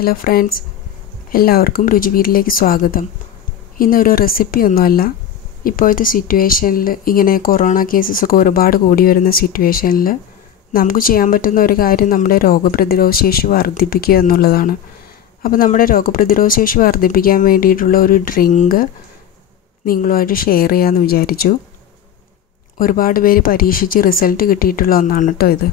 Hello friends, എല്ലാവർക്കും രുചിവീഡിലേക്ക് സ്വാഗതം. ഇന്നൊരു റെസിപ്പി ഒന്നുമല്ല. ഇപ്പോഴത്തെ സിറ്റുവേഷനിൽ ഇങ്ങനെ കൊറോണ കേസസ് ഒക്കെ ഒരുപാട് കൂടി വരുന്ന സിറ്റുവേഷനിൽ നമുക്ക് ചെയ്യാൻ പറ്റുന്ന ഒരു കാര്യം നമ്മുടെ രോഗപ്രതിരോധ ശേഷി വർദ്ധിപ്പിക്കുക എന്നുള്ളതാണ്. അപ്പോൾ നമ്മുടെ രോഗപ്രതിരോധ ശേഷി വർദ്ധിപ്പിക്കാൻ വേണ്ടിയിട്ടുള്ള ഒരു ഡ്രിങ്ക് നിങ്ങളുമായിട്ട് ഷെയർ ചെയ്യാമെന്ന് വിചാരിച്ചു. ഒരുപാട് പേര് പരീക്ഷിച്ച് റിസൾട്ട് കിട്ടിയിട്ടുള്ള ഒന്നാണ് കേട്ടോ ഇത്.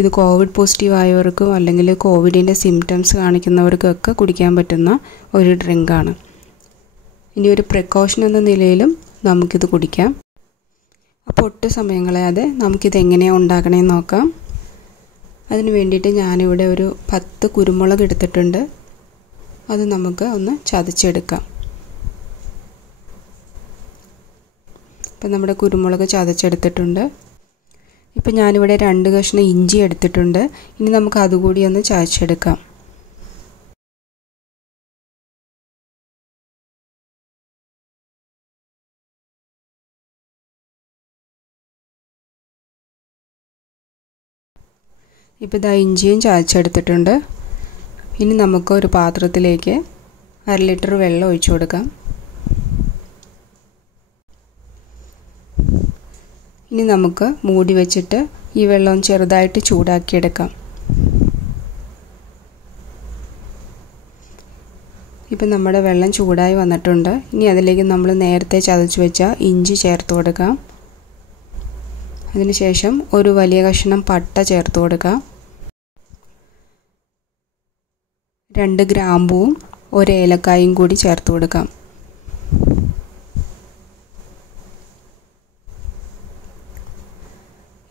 ഇത് കോവിഡ് പോസിറ്റീവ് ആയവർക്കും അല്ലെങ്കിൽ കോവിഡിൻ്റെ സിംറ്റംസ് കാണിക്കുന്നവർക്കൊക്കെ കുടിക്കാൻ പറ്റുന്ന ഒരു ഡ്രിങ്കാണ്. ഇനി ഒരു പ്രിക്കോഷൻ എന്ന നിലയിലും നമുക്കിത് കുടിക്കാം. അപ്പോൾ ഒട്ടും സമയം കളയാതെ നമുക്കിത് എങ്ങനെയാണ് ഉണ്ടാക്കണമെന്ന് നോക്കാം. അതിന് വേണ്ടിയിട്ട് ഞാനിവിടെ ഒരു 10 കുരുമുളക് എടുത്തിട്ടുണ്ട്. അത് നമുക്ക് ഒന്ന് ചതച്ചെടുക്കാം. ഇപ്പം നമ്മുടെ കുരുമുളക് ചതച്ചെടുത്തിട്ടുണ്ട്. ഇപ്പം ഞാനിവിടെ 2 കഷ്ണം ഇഞ്ചി എടുത്തിട്ടുണ്ട്. ഇനി നമുക്ക് അതുകൂടി ഒന്ന് ചതച്ചെടുക്കാം. ഇപ്പോൾ ഇതാ ഇഞ്ചിയും ചതച്ചെടുത്തിട്ടുണ്ട്. ഇനി നമുക്ക് ഒരു പാത്രത്തിലേക്ക് 1/2 ലിറ്റർ വെള്ളം ഒഴിച്ചു കൊടുക്കാം. ഇനി നമുക്ക് മൂടി വെച്ചിട്ട് ഈ വെള്ളം ചെറുതായിട്ട് ചൂടാക്കിയെടുക്കാം. ഇപ്പം നമ്മുടെ വെള്ളം ചൂടായി വന്നിട്ടുണ്ട്. ഇനി അതിലേക്ക് നമ്മൾ നേരത്തെ ചതച്ച് വെച്ച ഇഞ്ചി ചേർത്ത് കൊടുക്കാം. അതിനുശേഷം ഒരു വലിയ കഷ്ണം പട്ട ചേർത്ത് കൊടുക്കാം. 2 ഗ്രാമ്പൂവും 1 ഏലക്കായും കൂടി ചേർത്ത് കൊടുക്കാം.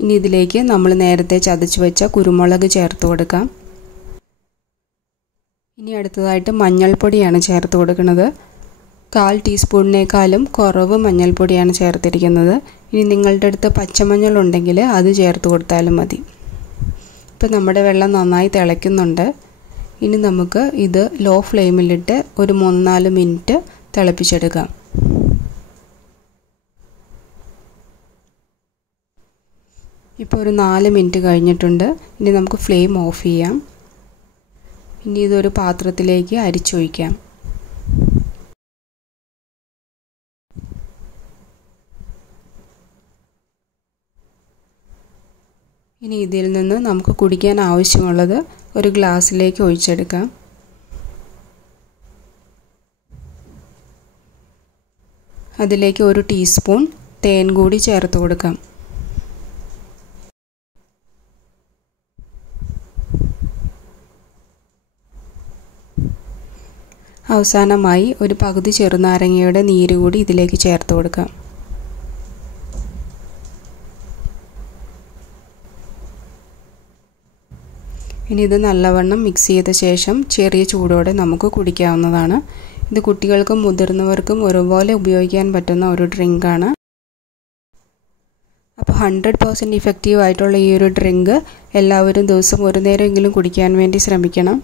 ഇനി ഇതിലേക്ക് നമ്മൾ നേരത്തെ ചതച്ച് വെച്ച കുരുമുളക് ചേർത്ത് കൊടുക്കാം. ഇനി അടുത്തതായിട്ട് മഞ്ഞൾപ്പൊടിയാണ് ചേർത്ത് കൊടുക്കുന്നത്. 1/4 ടീസ്പൂണിനേക്കാളും കുറവ് മഞ്ഞൾപ്പൊടിയാണ് ചേർത്തിരിക്കുന്നത്. ഇനി നിങ്ങളുടെ അടുത്ത് പച്ചമഞ്ഞൾ ഉണ്ടെങ്കിൽ അത് ചേർത്ത് കൊടുത്താലും മതി. ഇപ്പം നമ്മുടെ വെള്ളം നന്നായി തിളയ്ക്കുന്നുണ്ട്. ഇനി നമുക്ക് ഇത് ലോ ഫ്ലെയിമിലിട്ട് ഒരു 3-4 മിനിറ്റ് തിളപ്പിച്ചെടുക്കാം. ഇപ്പോൾ ഒരു 4 മിനിറ്റ് കഴിഞ്ഞിട്ടുണ്ട്. ഇനി നമുക്ക് ഫ്ലെയിം ഓഫ് ചെയ്യാം. ഇനി ഇതൊരു പാത്രത്തിലേക്ക് അരിച്ചൊഴിക്കാം. ഇനി ഇതിൽ നിന്ന് നമുക്ക് കുടിക്കാൻ ആവശ്യമുള്ളത് ഒരു ഗ്ലാസ്സിലേക്ക് ഒഴിച്ചെടുക്കാം. അതിലേക്ക് 1 ടീസ്പൂൺ തേൻ കൂടി ചേർത്ത് കൊടുക്കാം. അവസാനമായി ഒരു പകുതി ചെറുനാരങ്ങയുടെ നീര് കൂടി ഇതിലേക്ക് ചേർത്ത് കൊടുക്കാം. ഇനി ഇത് നല്ലവണ്ണം മിക്സ് ചെയ്ത ശേഷം ചെറിയ ചൂടോടെ നമുക്ക് കുടിക്കാവുന്നതാണ്. ഇത് കുട്ടികൾക്കും മുതിർന്നവർക്കും ഒരുപോലെ ഉപയോഗിക്കാൻ പറ്റുന്ന ഒരു ഡ്രിങ്കാണ്. അപ്പോൾ 100% ഇഫക്റ്റീവ് ആയിട്ടുള്ള ഈ ഒരു ഡ്രിങ്ക് എല്ലാവരും ദിവസം ഒരു നേരമെങ്കിലും കുടിക്കാൻ വേണ്ടി ശ്രമിക്കണം.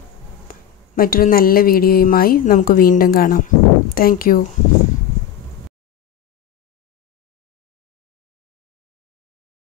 മറ്റൊരു നല്ല വീഡിയോയുമായി നമുക്ക് വീണ്ടും കാണാം. Thank you.